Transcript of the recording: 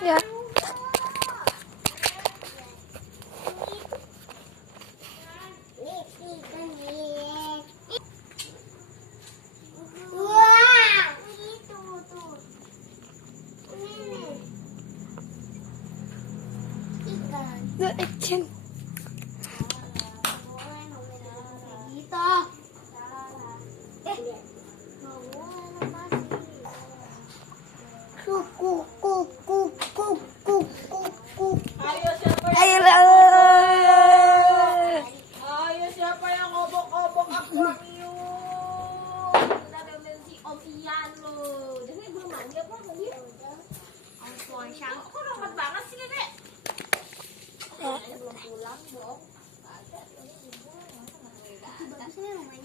Ya. Action. Ayo siapa yang ngobok-ngobok akuarium? Nadamen si Om Ian lo. Jadi belum mandi apa tadi? Om Tuan Syang. Kok rapat banget sih, Dek? Belum pulang, dong. Ada. Bagusnya rumahnya.